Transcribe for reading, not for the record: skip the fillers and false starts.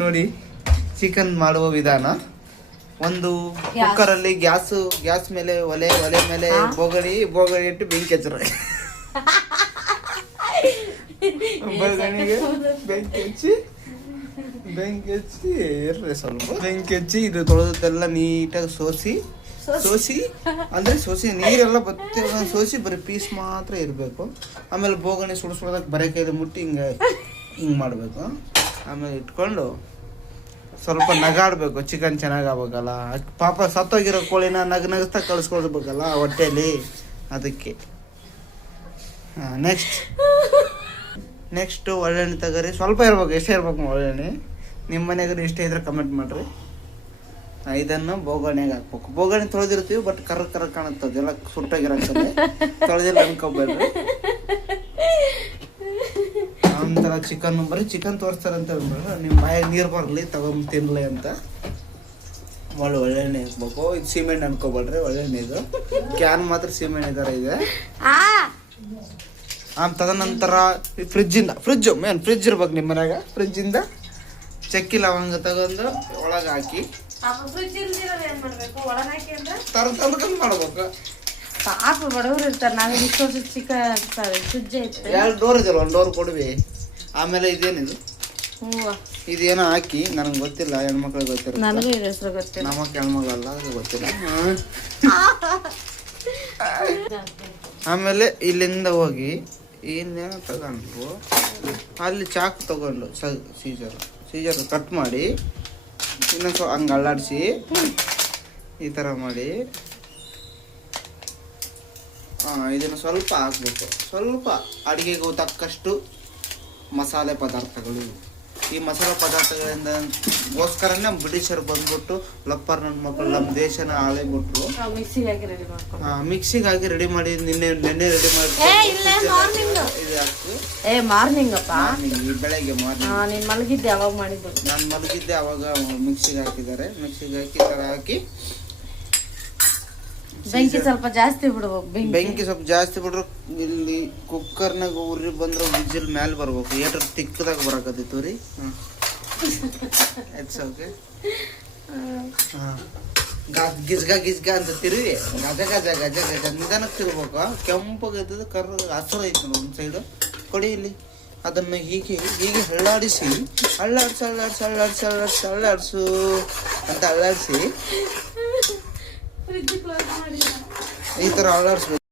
ನೋಡಿ ಚಿಕನ್ ಮಾಡುವ ವಿಧಾನ. ಒಂದು ಕುಕ್ಕರಲ್ಲಿ ಗ್ಯಾಸ್ ಮೇಲೆ ಒಲೆ ಮೇಲೆ ಬೋಗಣಿ ಇಟ್ಟು ಬೆಂಕಿ ಹಚ್ಚರ. ಬೆಂಕಿ ಹಚ್ಚಿ ಇರ್ರಿ ಸ್ವಲ್ಪ. ಬೆಂಕಿ ಹಚ್ಚಿ ಇದು ತೊಳೆದೆಲ್ಲ ನೀಟಾಗಿ ಸೋಸಿ ಅಂದ್ರೆ ನೀರೆಲ್ಲ ಬತ್ತಿ ಸೋಸಿ ಬರೀ ಪೀಸ್ ಮಾತ್ರ ಇರಬೇಕು. ಆಮೇಲೆ ಬೋಗಣಿ ಸುಡಿಸೋದಾಗ ಬರೀ ಕೈಲಿ ಮುಟ್ಟಿ ಹಿಂಗೆ ಮಾಡಬೇಕು. ಆಮೇಲೆ ಇಟ್ಕೊಂಡು ಸ್ವಲ್ಪ ನಗಾಡ್ಬೇಕು. ಚಿಕನ್ ಚೆನ್ನಾಗಿ ಆಗ್ಬೇಕಲ್ಲ, ಪಾಪ ಸತ್ತೋಗಿರೋ ಕೋಳಿನ ನಗಸ್ತಾ ಕಳಿಸ್ಕೊಳ್ಬೇಕಲ್ಲ ಹೊಟ್ಟೆಯಲ್ಲಿ, ಅದಕ್ಕೆ. ನೆಕ್ಸ್ಟ್ ಒಳ್ಳೆಣ್ಣೆ ತಗೋರಿ. ಸ್ವಲ್ಪ ಇರ್ಬೇಕು, ಎಷ್ಟೇ ಇರ್ಬೇಕು ಒಳ್ಳೆಣ್ಣೆ. ನಿಮ್ಮ ಮನೆಯಾಗ ಇಷ್ಟ ಇದ್ರೆ ಕಮೆಂಟ್ ಮಾಡ್ರಿ. ಇದನ್ನು ಬೋಗಣಿಯಾಗ ಹಾಕ್ಬೇಕು. ಬೋಗಣಿ ತೊಳೆದಿರ್ತೀವಿ, ಬಟ್ ಕರ ಕಾಣುತ್ತದೆ, ಎಲ್ಲ ಸುಟ್ಟಾಗಿರತ್ತದೆ. ತೊಳೆದಿಲ್ಲ ಅನ್ಕೋಬೇಡ್ರಿ. ನಂತರ ಬರೀ ಚಿಕನ್ ತೋರಿಸ್ತಾರಂತ ಹೇಳ್ಬೇಡ್ರಿ, ನಿಮ್ಮ ಬಾಯಾಗ ನೀರು ಬರಲಿ ತಗೊಂಡ್ ತಿನ್ಲಿ ಅಂತ. ಒಳ್ಳೆಣ್ಣೆ ಹಾಕ್ಬೇಕು. ಇದು ಸಿಮೆಂಟ್ ಅನ್ಕೋಬೇಡ್ರಿ, ಒಳ್ಳೆಣ್ಣೆ ಇದು. ಕ್ಯಾನ್ ಮಾತ್ರ ಸಿಮೆಂಟ್ ಇದರ ಇದೆ. ತದನಂತರ ಫ್ರಿಜ್ ಮೇನ್ ಫ್ರಿಜ್ ಇರ್ಬೇಕು ನಿಮ್ಮ ಮನ್ಯಾಗ. ಫ್ರಿಜ್ಜಿಂದ ಚಕ್ಕಿ ಲವಂಗ ತಗೊಂಡು ಒಳಗೆ ಹಾಕಿ ಮಾಡ್ಬೇಕು. ಪಾಪ ಬಡವರು ಇರ್ತಾರೆ. ನಾವು ಇಷ್ಟೊಂದು ಚಿಕನ್ ಫ್ರಿಜ್ ಐತೆ. 2 ಡೋರ್ ಇದೆಯಲ್ಲ, 1 ಡೋರ್ ಕೊಡ್ವಿ. ಆಮೇಲೆ ಇದೇನಿದು ಇದೇನೋ ಹಾಕಿ, ನನಗೆ ಗೊತ್ತಿಲ್ಲ, ಹೆಣ್ಮಕ್ಳಿಗೆ ಗೊತ್ತಿರುತ್ತೆ. ನನಗೆ ಹೆಸರು ಗೊತ್ತಿಲ್ಲ, ನಮ್ಮಕ್ಕ ಹೆಣ್ಮಗಳಲ್ಲ, ಅದು ಗೊತ್ತಿಲ್ಲ. ಆಮೇಲೆ ಇಲ್ಲಿಂದ ಹೋಗಿ ಏನೇನೋ ತಗೊಂಡ್ರು, ಅಲ್ಲಿ ಚಾಕು ತಗೊಂಡು ಸೀಜರ್ ಕಟ್ ಮಾಡಿ ಇನ್ನೊಂದು ಹಂಗೆ ಅಲ್ಲಾಡಿಸಿ ಈ ಥರ ಮಾಡಿ ಇದನ್ನು ಸ್ವಲ್ಪ ಹಾಕ್ಬೇಕು. ಸ್ವಲ್ಪ ಅಡುಗೆಗೂ ತಕ್ಕಷ್ಟು ಮಸಾಲೆ ಪದಾರ್ಥಗಳು. ಈ ಮಸಾಲೆ ಪದಾರ್ಥಗಳಿಂದ ಗೋಸ್ಕರನೇ ಬ್ರಿಟಿಷರು ಬಂದ್ಬಿಟ್ಟು ಲಪ್ಪರ್ ನನ್ನ ಮಕ್ಕಳು ನಮ್ಮ ದೇಶನ ಹಾಳೆ ಬಿಟ್ರು. ಮಿಕ್ಸಿಗೆ ಹಾಕಿ ರೆಡಿ ಮಾಡಿ ನೆನ್ನೆ ರೆಡಿ ಮಾಡಿ ಬೆಳಗ್ಗೆ ಮಲಗಿದ್ದೆ ಅವಾಗ ಮಾಡಿದ್ದು. ನಾನು ಮಲಗಿದ್ದೆ ಅವಾಗ ಮಿಕ್ಸಿಗೆ ಹಾಕಿದ್ದಾರೆ. ಮಿಕ್ಸಿಗೆ ಹಾಕಿ ಥರ ಹಾಕಿ ಬೆಂಕಿ ಸ್ವಲ್ಪ ಜಾಸ್ತಿ ಬಿಡ್ಬೇಕು. ಬೆಂಕಿ ಸ್ವಲ್ಪ ಜಾಸ್ತಿ ಬಿಡ್ರು. ಇಲ್ಲಿ ಕುಕ್ಕರ್ನಾಗ ಉರಿ ಬಂದ್ರೆ ವಿಜಿಲ್ ಮ್ಯಾಲೆ ಬರ್ಬೇಕು. ಏಟ್ರ ತಿಕ್ಕದಾಗ ಬರಕತ್ತಿತ್ತು ರೀ. It's okay. ಗಿಜ್ಗ ಅಂತ ತಿರುವಿ ಗಜ ನಿಧಾನಕ್ಕೆ ತಿರ್ಬೇಕು. ಕೆಂಪಾಗೈತದ ಕರ್ರ ಹಸರು ಐತೆ ಒಂದು ಸೈಡು ಕೊಡಿ. ಇಲ್ಲಿ ಅದನ್ನು ಹೀಗೆ ಹಳ್ಳಾಡಿಸಿ ಅಂತ ಅಲ್ಲಾಡಿಸಿ ಈ ಥರ ಅಲ್ಲಾಡಿಸ್ಬೇಕು.